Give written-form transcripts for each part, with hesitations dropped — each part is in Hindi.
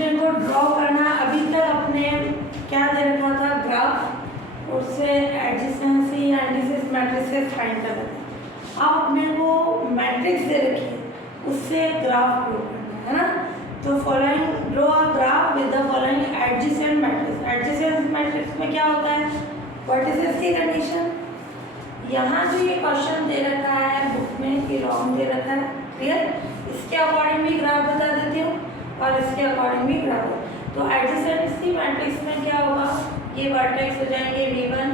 उसमें को ड्रॉ करना। अभी तक अपने क्या दे रखा था, ग्राफ, उससे एडजेसेंसी या एंटीसिस मैट्रिसेस फाइंड करना था। अब अपने को मैट्रिक्स दे रखी है, उससे ग्राफ ड्रॉ करना है ना। तो following draw a graph with the following adjacent matrix. Adjacent matrix में क्या होता है, वर्टिसेस की कंडीशन। यहाँ जो ये क्वेश्चन दे रखा है बुक में कि रॉन्ग दे रखा है, क्लियर। इसके अकॉर्डिंग भी ग्राफ बता देती हूँ और इसके अकॉर्डिंग भी ग्राफ। तो एडजेसेंट की मैट्रिक्स में क्या होगा, ये वर्टेक्स हो जाएंगे v1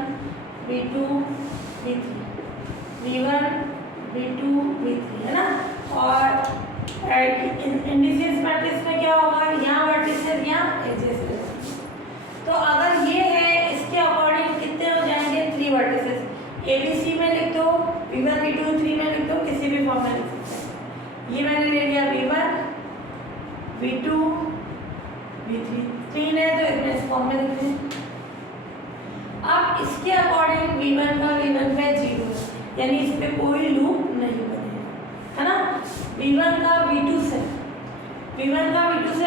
v2 v3, v1 v2 v3, है ना। और इंडिसेस मैट्रिक्स में क्या होगा, यहाँ वर्टिसेस यहाँ एजेस। तो अगर ये है, इसके अकॉर्डिंग कितने हो जाएंगे, 3 वर्टिसेस। ABC में लिख दो, v1 v2 3 में लिख दो, किसी भी फॉर्म में लिख सकते हैं। ये मैंने ले लिया v1 v2 v3, 3 है तो इसमें इस फॉर्म में लिख दें। अब इसके अकॉर्डिंग v1 का v1 पे 0 है, यानी इस पे कोई लूप नहीं बनेगा, है ना। v1 का v2 से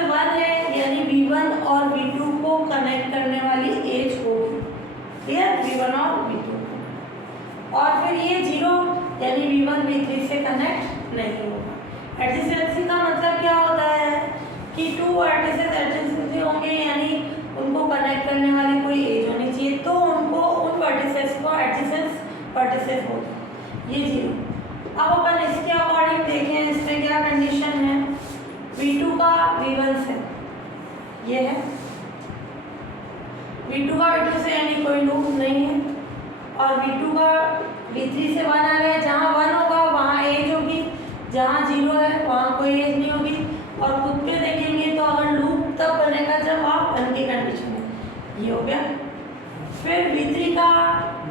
1 है, यानी v1 और v2 को कनेक्ट करने वाली एज होगी, क्लियर, v1 और v2। और फिर ये 0, यानी v1 v3 से कनेक्ट नहीं होगा। एडजेसेंसी का मतलब क्या होता है कि 2 वर्टिसेस एडजेसेंसी होंगे, यानी उनको कनेक्ट करने वाली कोई एज होनी चाहिए, तो उनको उन वर्टिसेस को एडजेसेंस वर्टिसेस होगा, ये 0। अब अपन इसके अकॉर्डिंग देखें, इसमें क्या कंडीशन है, v2 का v1 से, ये है v2 का v2 से, यानी कोई लूप नहीं है। और v2 का v3 से 1 आ रहा है, जहाँ 1 होगा वहाँ एज होगी, जहाँ 0 है वहाँ कोई एज नहीं होगी। और खुद पे देखेंगे तो अगर लूप तब बनेगा जब आप 1 की कंडीशन है, ये हो गया। फिर v3 का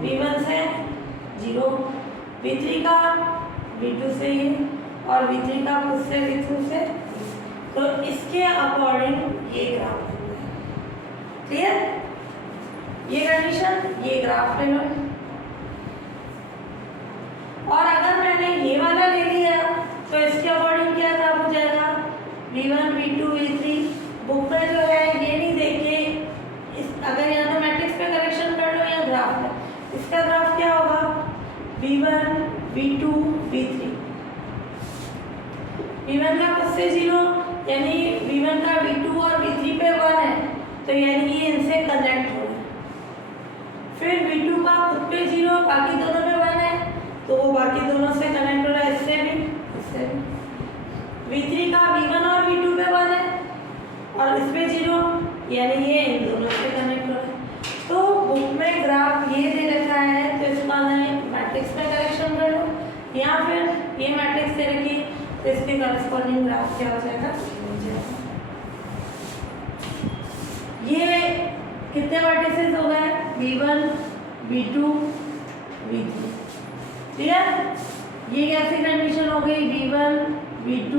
v1 से 0, v3 का v2 से ये, और v3 का खुद से v2 से, तो इसके अकॉर्डिंग ये ग्राफ बनता है, क्लियर। ये कंडीशन, ये ग्राफ ले लो। और अगर मैंने ये वाला ले लिया तो इसके अकॉर्डिंग क्या ग्राफ हो जाएगा, v1 v2 v3। बुक में जो है ये नहीं देखे, अगर यहाँ तो मैट्रिक्स पे करेक्शन कर लो या ग्राफ में, इसका ग्राफ क्या होगा, v1 v2 v3। v1 का खुद से 0, यानी v1 का v2 और v3 पे 1 है, तो यानी ये इनसे कनेक्ट हो रहा है। फिर v2 का खुद पे 0, बाकी दोनों पे 1 है, तो वो बाकी दोनों से कनेक्ट हो रहा है, इससे भी इससे भी। v3 का v1 और v2 पे 1 है और इस पे 0, यानी ये इन दोनों से कनेक्ट हो रहा है। तो बुक में ग्राफ ये दे रखा है, तो इसका मैट्रिक्स में करेक्शन कर लो, या फिर ये मैट्रिक्स दे रखी तो इसके करस्पॉन्डिंग ग्राफ क्या हो जाएगा, ये कितने वर्टिसेस हो गए, v1 v2 v3, क्लियर। ये कैसी कंडीशन हो गई, v1 v2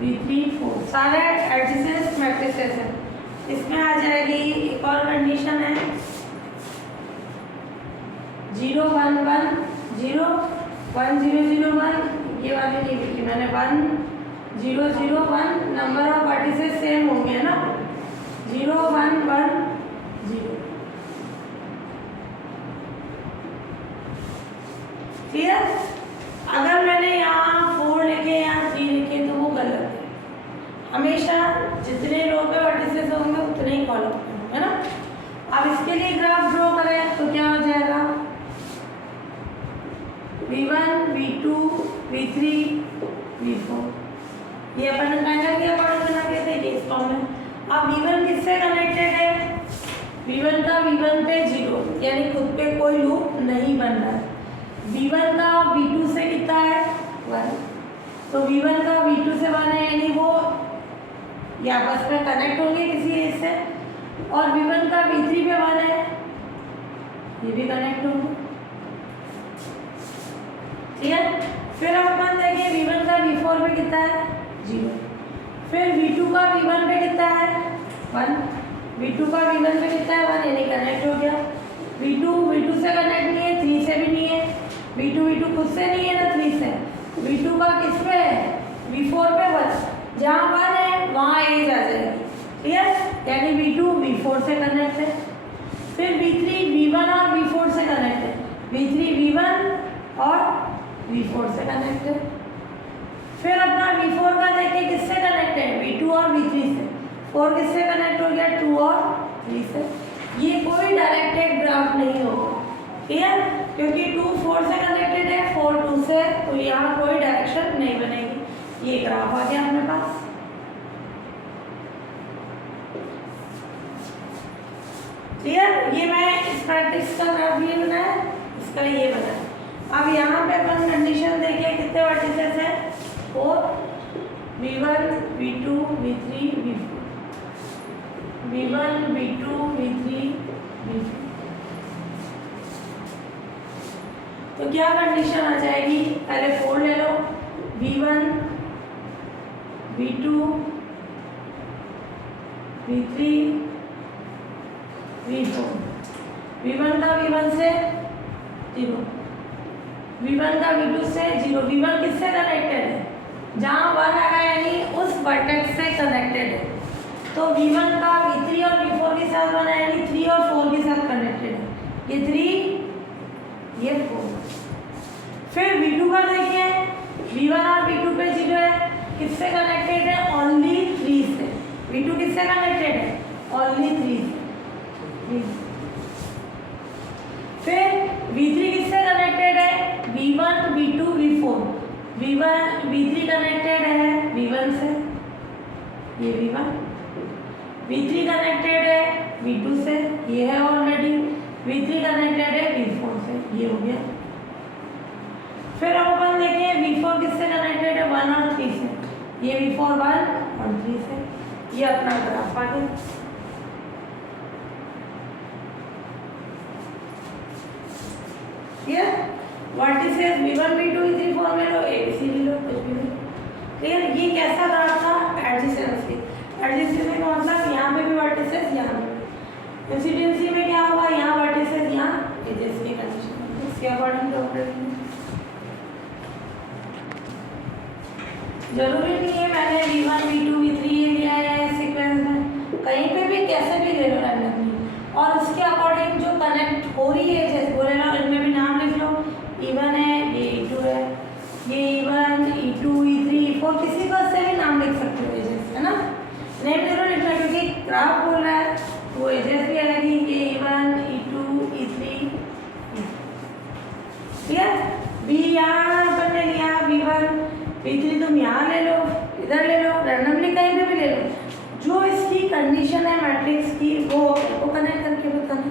v3 4, सारे एडजेसेंट मैट्रिसेस हैं। इसमें आ जाएगी एक और कंडीशन है, 0 1 1 0 1 0 0 1, ये वाली नहीं लिखी मैंने, 1 0 0 1, नंबर ऑफ वर्टिसेस सेम होंगे ना, 0 1 1 0, क्लियर। अगर मैंने यहाँ 4 लिखे यहाँ 3 लिखे तो वो गलत है, हमेशा जितने रो पे वर्टिसेस होंगे उतने ही कॉलम पे होंगे, है ना। अब इसके लिए ग्राफ ड्रॉ करें तो क्या हो जाएगा, v1 v2 v3 v4, ये अपन ट्रायंगल के अकॉर्डिंग बना के थे इस फॉर्म में। अब v1 किससे कनेक्टेड है, v1 का v1 पे 0, यानी खुद पे कोई लूप नहीं बन रहा है। v1 का v2 से कितना है, 1, तो v1 का v2 से 1 है, यानी वो ये आपस में कनेक्ट होंगे किसी एज से। और v1 का v3 पे 1 है, ये भी कनेक्ट होंगे, क्लियर। फिर अपन देखें v1 का v4 पे कितना है, 0। फिर v2 का v1 पे कितना है, 1, v2 का v1 पे कितना है, 1, यानी कनेक्ट हो गया। v2 से कनेक्ट नहीं है, 3 से भी नहीं है, v2 खुद से नहीं है ना, 3 से। v2 का किस पे है, v4 पे 1, जहाँ 1 है वहाँ एज आ जाएगी, क्लियर, यानी V2 V4 से कनेक्ट है। फिर V3 V1 और V4 से कनेक्ट है, V3 V1 और V4 से कनेक्ट है। फिर अपना V4 का देखिए किससे कनेक्ट है, V2 और V3 से। 4 किससे कनेक्ट हो गया, 2 और 3 से। ये कोई डायरेक्टेड ग्राफ नहीं होगा, क्लियर, क्योंकि 2 4 से कनेक्टेड है, 4 2 से, तो यहाँ कोई डायरेक्शन नहीं बनेगी। ये ग्राफ आ गया अपने पास। क्लियर, ये मैं इस मैट्रिक्स का ग्राफ ये बनाया, इसका ये बनाया। अब यहाँ पे अपन कंडीशन देखिए कितने वर्टिसेस हैं, 4, V1 V2 V3 V4, V1 V2 V3 V4। तो क्या कंडीशन आ जाएगी, पहले 4 ले लो, V1 V2 V3 V4। V1 का V1 से 0, V1 का V2 से 0। V1 किससे कनेक्टेड है, जहाँ 1 आएगा यानी उस वर्टेक्स से कनेक्टेड है। तो V1 का V3 और V4 के साथ बना यानी 3 और 4 के साथ कनेक्टेड है, ये 3 ये 4। फिर V2 का देखिए, V1 और V2 पे 0 है, किससे कनेक्टेड है, ओनली 3 से। V2 किससे कनेक्टेड है, ओनली 3 से। फिर V3 किससे कनेक्टेड है, V1 V2 V4। V1 V3 connected है V1 से, ये V1। V3 कनेक्टेड है V2 से, ये है ऑलरेडी। V3 कनेक्टेड है V4 से, ये हो गया। फिर अब अपन देखिए V4 किससे कनेक्टेड है, 1 और 3 से, ये V4 1 और 3 से। ये अपना ग्राफ आ गया। Clear, vertices V1 V2 V3 4 में लो, ABC ले लो, कुछ भी लो। क्लियर, ये कैसा ग्राफ था, एडजेसेंसी। एडजेसेंसी का मतलब यहाँ पे भी वर्टिसेस, यहाँ पे भी। इंसिडेंसी में क्या होगा, यहाँ वर्टिसेस, यहाँ एजेस की कंडीशन, इसके अकॉर्डिंग ड्रॉ करेंगे। जरूरी नहीं है मैंने V1 V2 V3 ये लिया है सीक्वेंस में, कहीं पे भी कैसे भी ले लो रैंडमली, और उसके अकॉर्डिंग जो कनेक्ट हो रही है जैसे बोले ना, इनमें भी नाम लिख लो, E1 है, ये E2 है, ये E1 E2 E3 E4, किसी का से भी नाम लिख सकते हो एजेस, है ना। नेम जरूर लिखना क्योंकि ग्राफ बोल रहा है तो एजेस भी आएगी, ये E1 E2 E3। Clear, B यहाँ अपन ने लिया V1 V3, तुम यहाँ ले लो, इधर ले लो, रैंडमली कहीं पे भी ले लो, जो इसकी कंडीशन है मैट्रिक्स की वो कनेक्ट करके बताना।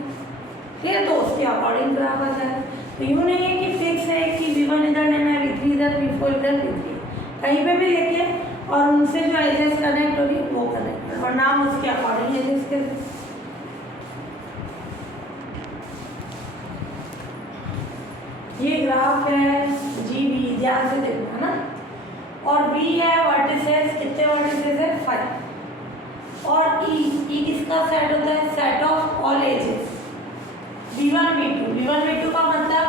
ठीक है, तो उसके अकॉर्डिंग ग्राफ आ जाएगा। तो यूँ नहीं है कि फिक्स है कि V1 इधर लेना है, V3 इधर, V4 इधर, V3 कहीं पे भी लेके और उनसे जो एजेस कनेक्ट होगी वो कनेक्ट, और नाम उसके अकॉर्डिंग एजेस के। ये ग्राफ है GB, ध्यान से देखना ना। और B है वर्टिसेस, कितने वर्टिसेस है, 5। और E किसका सेट होता है, set of all ages. V1 V2 का मतलब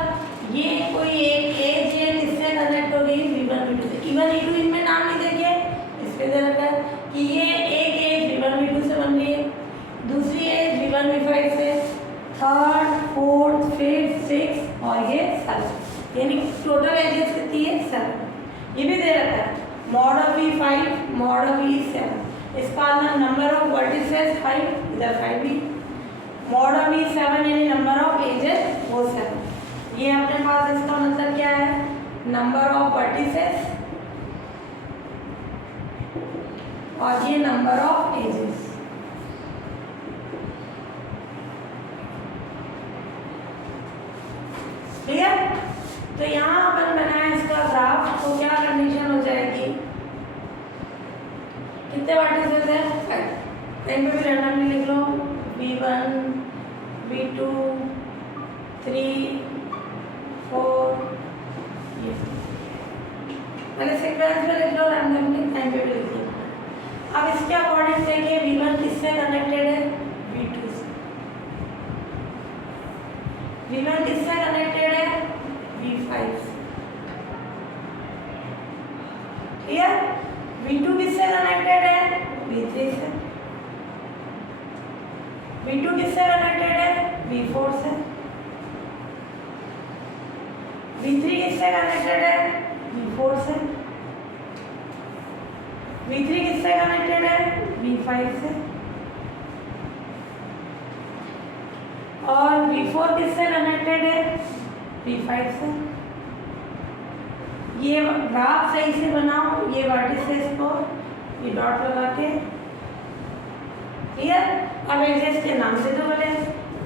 ये कोई एक एज है किससे कनेक्ट हो गई, V1 V2 से। E1 E2 इनमें नाम नहीं देखिए, इस पे दे रखा है कि ये एक एज V1 V2 से बन रही है, दूसरी एज V1 V5 से, थर्ड फोर्थ फिफ्थ सिक्स और ये 7, यानी टोटल एजेस कितनी है, 7। ये भी दे रखा है mod of V5 mod of V7, इसका नंबर ऑफ वर्टिसेस 5, इधर 5 भी, मॉड ऑफ V7 यानी नंबर ऑफ एजेस वो 7। ये अपने पास इसका मतलब क्या है, नंबर ऑफ वर्टिसेस और ये नंबर ऑफ एजेस। क्लियर, तो यहाँ अपन बनाया इसका ग्राफ, तो क्या कंडीशन हो जाएगी, कितने वर्टिसेस है, 5। कहीं पे भी रैंडमली लिख लो, V1 V2 3 4, ये पहले सीक्वेंस में लिख लो, रैंडमली कहीं पे भी लिख लो। अब इसके अकॉर्डिंग देखिए V1 किससे कनेक्टेड है, V2 से। V1 किससे कनेक्टेड है, V5 से। क्लियर, V2 किससे कनेक्टेड है, V3 से। V2 किससे कनेक्टेड है? V4 से। V3 किससे कनेक्टेड है? V4 से। V3 किससे कनेक्टेड है? V5 से। और V4 किससे कनेक्टेड है? V5 से। ये ग्राफ सही से बनाओ, ये वर्टिसेस को ये डॉट लगा के, क्लियर। अब एक्सिस के नाम दे दो बोले,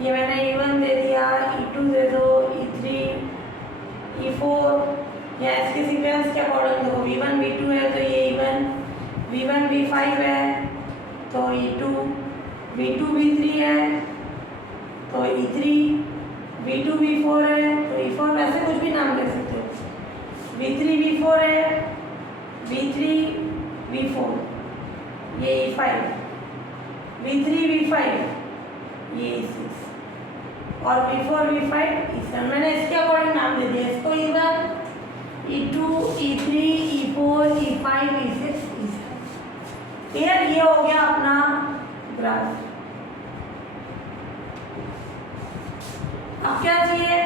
ये मैंने E1 दे दिया, E2 दे दो, E3, E4 या इसके सीक्वेंस के अकॉर्डिंग देखो V1 V2 है तो ये E1, V1 V5 है तो E2, V2 V3 है तो E3, V2 V4 है तो E4, वैसे कुछ भी नाम दे सकते हो। V3 V4 है, V3 V4 ये E5, V3 V5 ये E6 और V4 V5 E7। मैंने इसके अकॉर्डिंग नाम दे दिया, इसको E1, E2, E3, E4, E5, E6, E7। Clear, ये हो गया अपना ग्राफ। अब क्या चाहिए?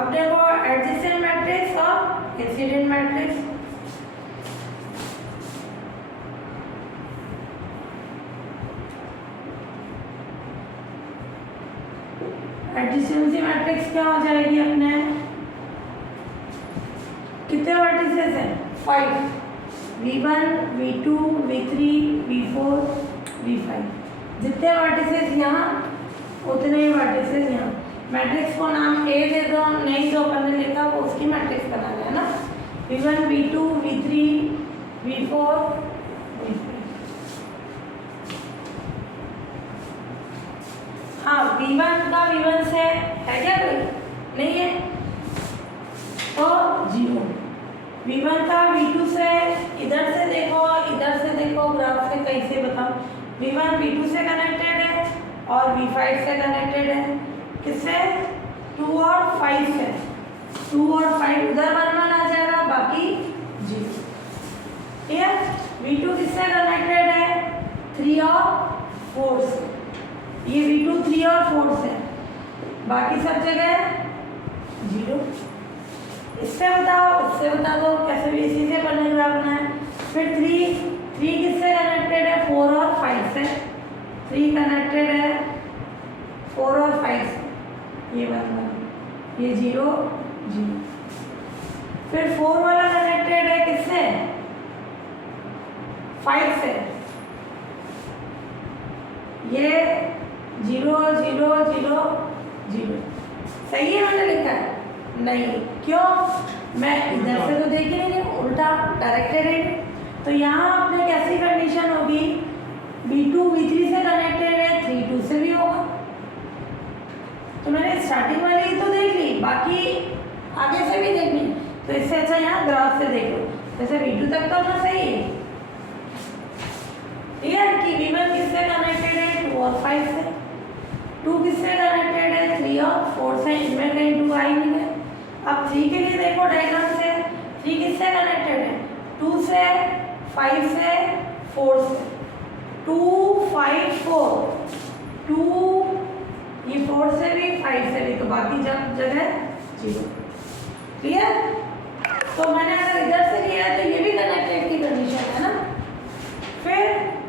अपने को एडजेसेंट मैट्रिक्स और इंसिडेंट मैट्रिक्स। एडजेसेंसी मैट्रिक्स क्या हो जाएगी अपने? कितने वर्टिसेस हैं? 5, V1, V2, V3, V4, V5। जितने वर्टिसेस यहाँ उतने ही वर्टिसेस यहाँ। मैट्रिक्स को नाम ए दे दो, नहीं जो अपन ने लिखा वो उसकी मैट्रिक्स बनाना है ना। V1 V2 V3 V4 V5। हाँ, V1 का V1 से है क्या कोई? नहीं है तो 0। V1 का V2 से, इधर से देखो ग्राफ से कैसे बताओ। V1 V2 से कनेक्टेड है और V5 से कनेक्टेड है। किससे? 2 और 5 से। 2 और 5 उधर 1 1 आ जाएगा, बाकी 0। क्लियर। V2 किससे कनेक्टेड है? 3 और 4 से। ये V2 3 और 4 से, बाकी सब जगह 0। इससे बता दो कैसे भी इसी से बनेगा अपना है। फिर 3 किससे कनेक्टेड है? 4 और 5 से। 3 कनेक्टेड है 4 और 5 से, ये 1 1, ये 0 0। फिर 4 वाला कनेक्टेड है किससे? 5 से। ये 0 0 0 0। सही है मैंने लिखा है? नहीं, क्यों? मैं इधर से तो देख ही नहीं, उल्टा डायरेक्टेड है। तो यहाँ आपने कैसी कंडीशन होगी? V2 V3 से कनेक्टेड है, 3 2 से भी होगा। तो मैंने स्टार्टिंग वाली तो देख ली, बाकी आगे से भी देखनी, तो इससे अच्छा यहाँ ग्राफ से देख लो। जैसे V2 तक तो अपना सही है, ठीक है कि V1 किससे कनेक्टेड है? 2 और 5 से। 2 किससे कनेक्टेड है? 3 और 4 से। इनमें कहीं 2 आई नहीं है। अब 3 के लिए देखो डायग्राम से, 3 किससे कनेक्टेड है? 2 से, 5 से, 4 से। 2 5 4, 2 ये 4 से भी 5 से भी, तो बाकी जगह 0। क्लियर। तो मैंने अगर इधर से लिया है तो ये भी कनेक्टेड की कंडीशन है ना। फिर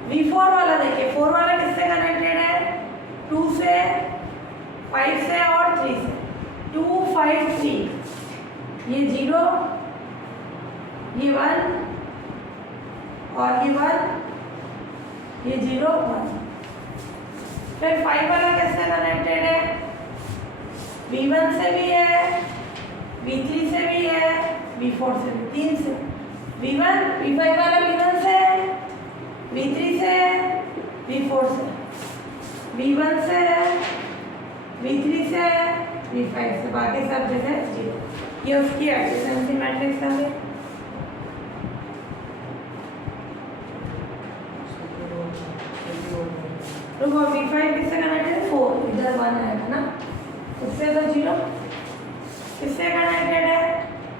V4 वाला देखिए, 4 वाला किससे कनेक्टेड है? 2 से, 5 से और 3 से। 2 5 3, ये 0, ये 1 और ये 1, ये 0 1। फिर 5 वाला किससे कनेक्टेड है? V1 से भी है, V3 से भी है, V4 से भी, 3 से। V1 V5 वाला V1 से, V3 से, V4 से, V1 से, V3 से, V5 से, बाकी सब जगह 0। ये उसकी एडजेसेंसी मैट्रिक्स है। तो वो V5 किससे कनेक्टेड है? 4, इधर 1 आएगा ना, इससे तो 0। किससे कनेक्टेड है?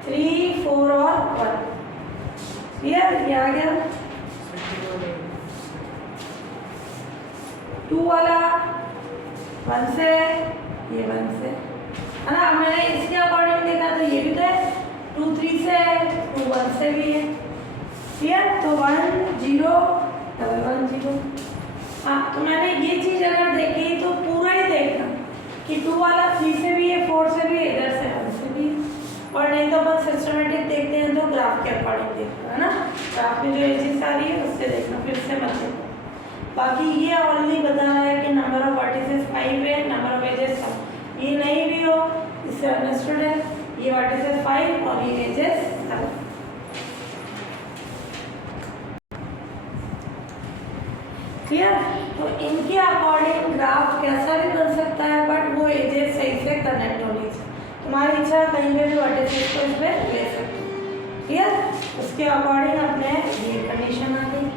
3 4 और 1। क्लियर, ये आ गया। 2 वाला 1 से, ये 1 से, है ना। मैंने इसके अकॉर्डिंग देखा तो ये भी तो है, 2 3 से, 2 1 से भी है, ठीक है। तो 1 0 1 1 0। हाँ, तो मैंने ये चीज़ अगर देखी तो पूरा ही देखना कि 2 वाला 3 से भी है, 4 से भी है, इधर से 1 से भी है। और नहीं तो अपन सिस्टमेटिक देखते हैं तो ग्राफ के अकॉर्डिंग देखते हैं ना, ग्राफ में जो एजेस आ रही है उससे देखना, फिर से मत देखना। बाकी ये ऑलरेडी बता रहा है कि नंबर ऑफ वर्टिसेस 5 है, नंबर ऑफ एजेस 7। ये नहीं भी हो इससे अंडरस्टूड है, ये वर्टिसेस 5 और ये एजेस 7। क्लियर। तो इनके अकॉर्डिंग ग्राफ कैसा भी बन सकता है, बट वो एजेस सही से कनेक्ट होनी चाहिए। तुम्हारी इच्छा कहीं पे भी वर्टिसेस को इस पर ले सकते हो, क्लियर। उसके अकॉर्डिंग अपने ये कंडीशन आ गई।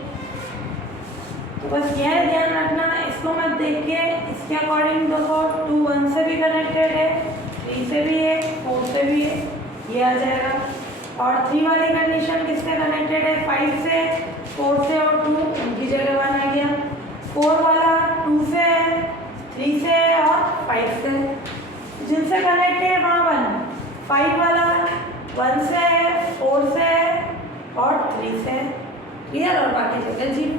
तो बस यह ध्यान रखना, इसको मत देख के इसके अकॉर्डिंग देखो 2 1 से भी कनेक्टेड है, 3 से भी है, 4 से भी है, ये आ जाएगा। और 3 वाली कंडीशन किससे कनेक्टेड है, 5 से, 4 से और 2, उनकी जगह 1 आ गया। 4 वाला 2 से, 3 से और 5 से, जिनसे कनेक्ट है वहाँ 1। 5 वाला 1 से, 4 से और 3 से, क्लियर। और बाकी जगह 0।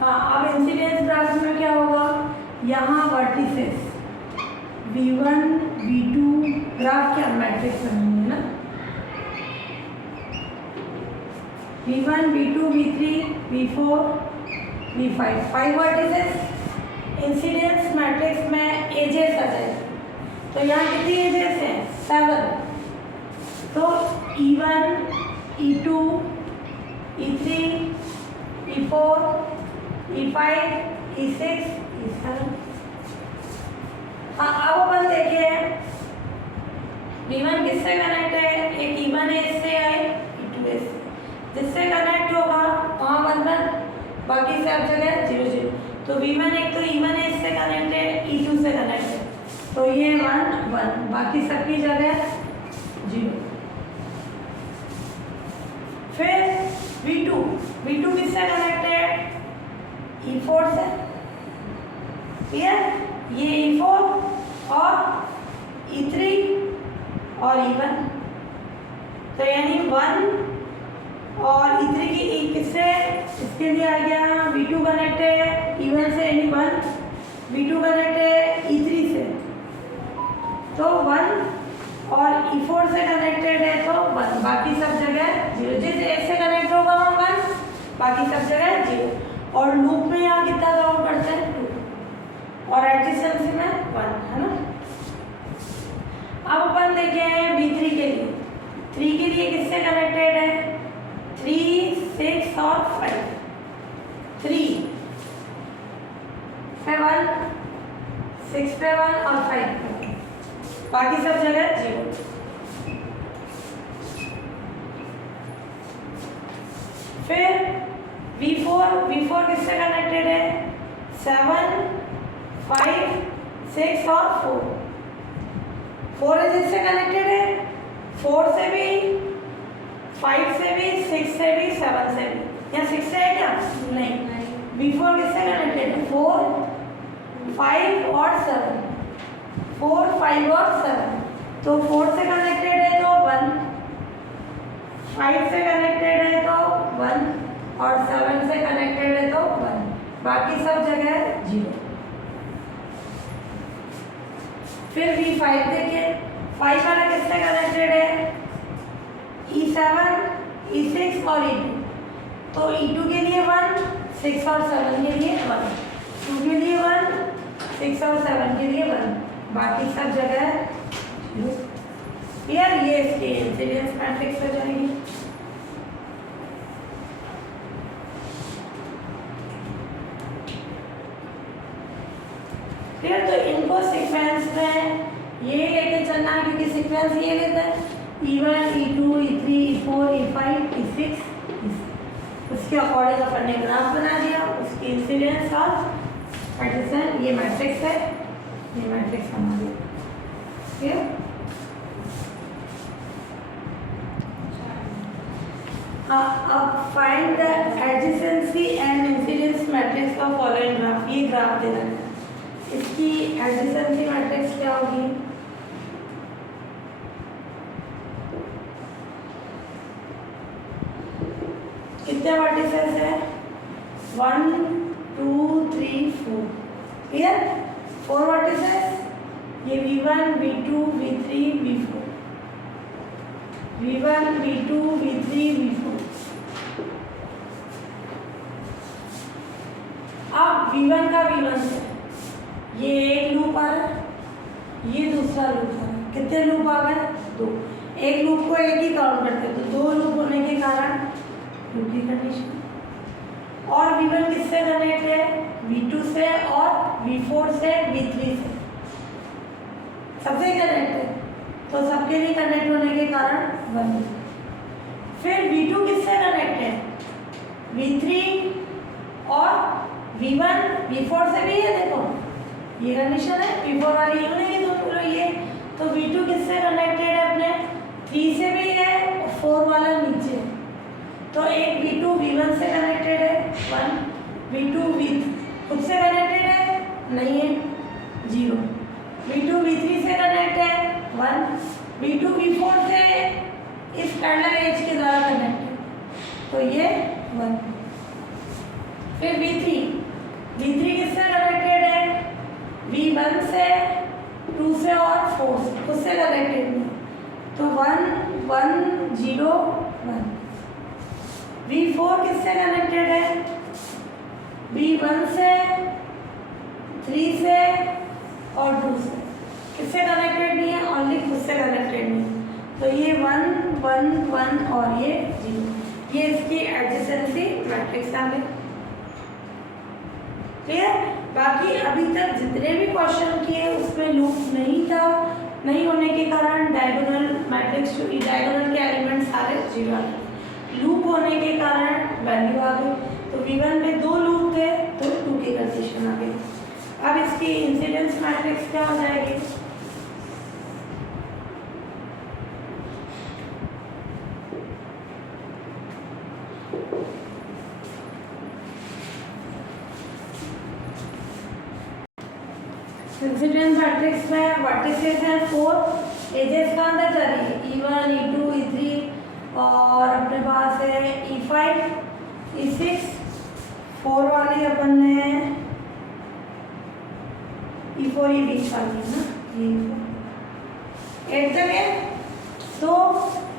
हाँ, अब इंसिडेंस ग्राफ में क्या होगा, यहाँ वर्टिसेस v1 v2 ग्राफ क्या मैट्रिक्स बनेंगे ना, v1 v2 v3 v4 v5, 5 vertices. Incidence matrix में एजेस आ जाएगी। तो यहाँ कितनी एजेस हैं, 7। तो e1 e2 e3 e4 e5 e6 e7। हाँ, अब अपन देखिए v1 किससे कनेक्ट है, एक e1 है इससे, एक e2 है इससे। जिससे कनेक्ट होगा वहाँ 1 1, बाकी सब जगह 0 0। तो v1 एक तो e1 है इससे कनेक्ट है, e2 से कनेक्ट है, तो ये 1 1, बाकी सबकी जगह 0। फिर v2 किससे कनेक्ट है, e4 से, क्लियर। ये e4 और e3 और e1, तो यानी 1 और e3 की किससे, इसके लिए आ गया v2 कनेक्ट है e1 से, यानी 1। v2 कनेक्ट है e3 से, तो 1 और e4 से कनेक्टेड है तो 1, बाकी सब जगह 0। जिस एक से कनेक्ट होगा वहाँ 1, बाकी सब जगह 0। और लूप में यहाँ कितना काउंट करते हैं, 2, और एडजेसेंसी में 1, है ना। अब अपन देखें v3 के लिए। 3 के लिए किससे कनेक्टेड है, 3 6 और 5। 3 पे 1, 6 पे 1 और 5 पे 1, बाकी सब जगह 0। फिर v4 किससे कनेक्टेड है, 7 5 6 और 4 जिससे कनेक्टेड है, 4 से भी, 5 से भी, 6 से भी, 7 से भी। यहाँ 6 से है क्या, नहीं। v4 किससे कनेक्टेड है, 4 5 और 7, 4 5 और 7। तो 4 से कनेक्टेड है तो 1, 5 से कनेक्टेड है तो 1 और 7 से कनेक्टेड है तो 1, बाकी सब जगह 0। फिर v5 देखिए, 5 वाला किससे कनेक्टेड है, e7 e6 और e2। तो e2 के लिए 1, 6 और 7 के लिए 1, 2 के लिए 1, 6 और 7 के लिए 1, बाकी सब जगह 0। यार ये इसकी इंसिडेंस मैट्रिक्स हो जाएगी। फिर तो इनको सीक्वेंस में ये लेके चलना, क्योंकि सीक्वेंस ये लेता है e1 e2 e3 e4 e5 e6 उसके अकॉर्डिंग अपन ने ग्राफ बना दिया, उसकी इंसिडेंस और एडिशन, ये मैट्रिक्स है, ये मैट्रिक्स बना दिया। ठीक है। अब find the adjacency and incidence matrix का फॉलोइंग ग्राफ। ये ग्राफ दे रखा है, इसकी एडजेसेंसी मैट्रिक्स क्या होगी? कितने वर्टिसेस है? 1 2 3 4। क्लियर? 4 वर्टिसेस। ये V1 V2 V3 V4, V1 V2 V3 V4। अब V1 का V1 से ये एक लूप आ रहा है, ये दूसरा लूप आ रहा है। कितने लूप आ गए? 2। एक लूप को एक ही काउंट करते हैं, तो 2 लूप होने के कारण लूप की कंडीशन। और V1 किससे कनेक्ट है? V2 से और V4 से V3 से, सबसे कनेक्ट है, तो सबके लिए कनेक्ट होने के कारण 1। फिर V2 किससे कनेक्ट है? V3 और V1 V4 से भी है। देखो ये कंडीशन है, V4 वाली यूं नहीं, तो बोलो ये, तो V2 किससे कनेक्टेड है? अपने 3 से भी है और 4 वाला नीचे है, तो एक V2 V1 से कनेक्टेड है 1, V2 V खुद से कनेक्टेड है नहीं है 0, V2 V3 से कनेक्ट है 1, V2 V4 से इस पैरेलल एज के द्वारा कनेक्ट है, तो ये 1। फिर V3 किससे कनेक्टेड है? V1 से, 2 से और 4 से, खुद से कनेक्टेड है, तो 1 1 0 1। V4 किससे कनेक्टेड है? V1 से, 3 से और 2 से, किससे कनेक्टेड नहीं है? ओनली खुद से कनेक्टेड नहीं है, तो ये 1 1 1 और ये 0। ये इसकी एडजेसेंसी मैट्रिक्स आ गई। क्लियर? बाकी अभी तक जितने भी क्वेश्चन किए उसमें लूप नहीं था, नहीं होने के कारण डायगोनल मैट्रिक्स, डायगोनल के एलिमेंट सारे 0 आ गए। लूप होने के कारण वैल्यू आ गई, तो V1 में 2 लूप थे तो 2 की कंडीशन आ गई। अब इसकी इंसिडेंस मैट्रिक्स क्या हो जाएगी? इंसिडेंस मैट्रिक्स में वर्टिसेस हैं 4, एजेस का अंदर जा रही है E1 E2 E3 और अपने पास है E5 E6, 4 वाली अपन ने E4 ये बीच वाली है ना, ये 8 तक है। तो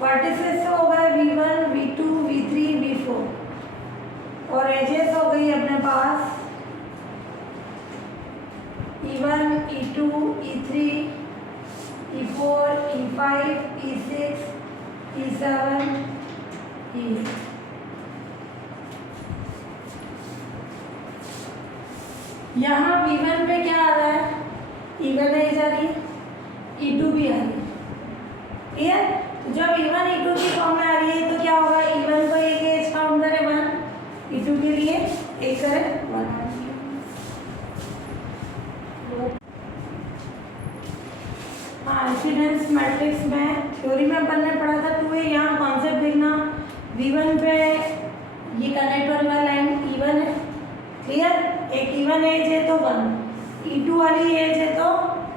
वर्टिसेस से हो गए V1 V2 V3 V4 और एजेस हो गई अपने पास E1 E2 E3 E4 E5 E6 E7 E8। यहाँ V1 पे क्या आ रहा है? E1 एज आ रही है, E2 भी आ रही है। क्लियर? तो जब E1 E2 की फॉर्म में आ रही है तो क्या होगा? E1 को एक एज काउंट करें 1, E2 के लिए एक करें 1। हाँ, इंसिडेंस मैट्रिक्स में थ्योरी में अपन ने पढ़ा था 2A। यहाँ कॉन्सेप्ट देखना, V1 पे ये कनेक्ट होने वाला लाइन E1 है। क्लियर? एक E1 एज है तो 1, E2 वाली एज है तो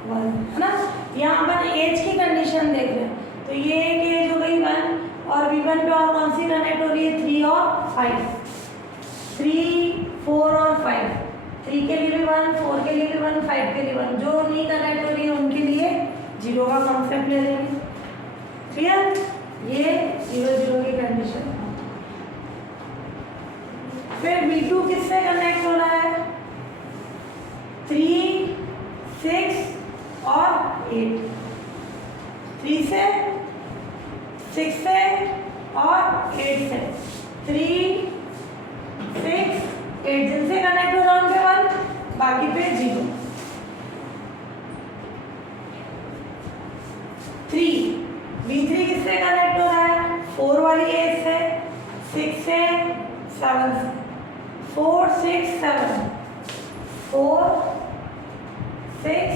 1, है ना। यहाँ अपन एज की कंडीशन देख रहे हैं, तो ये एक एज हो गई 1 और V1 पे और कौन सी कनेक्ट हो रही है? 3 और 5, 3 4 और 5, 3 के लिए भी 1, 4 के लिए भी 1, 5 के लिए 1। जो नहीं कनेक्ट हो रही है उनके लिए 0 का कॉन्सेप्ट ले लेंगे। क्लियर? ये 0 0 की कंडीशन। फिर V2 किससे कनेक्ट हो रहा है? 3 6 और 8, 3 से 6 से और 8 से, 3 6 8 जिनसे कनेक्ट हो रहा है उनके 1, बाकी पे 0। 3 V3 किससे कनेक्ट हो रहा है? 4 वाली एज से, 6 से 7 से, 4 6 7, 4 6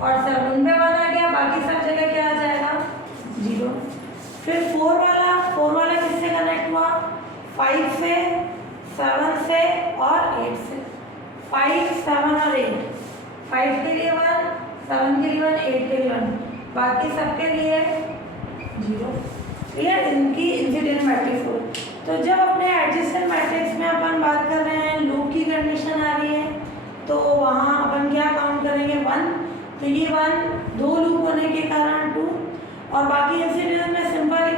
और 7 उनपे 1 आ गया, बाकी सब जगह क्या आ जाएगा? 0। फिर 4 वाला किससे कनेक्ट हुआ, 5 से, 7 से और 8 से। 5, 7 और 8, 5 के लिए 1, 7 के लिए 1, 8 के लिए 1, बाकी सबके लिए 0। क्लियर, इनकी इंसिडेंट मैट्रिक्स हो। तो जब अपने एडजेसेंट मैट्रिक्स में अपन बात कर रहे हैं, लूप की कंडीशन आ रही है, तो वहाँ अपन क्या काउंट करेंगे, 1। तो ये 1, 2 लूप होने के कारण 2, और बाकी इंसिडेंट में सिंपल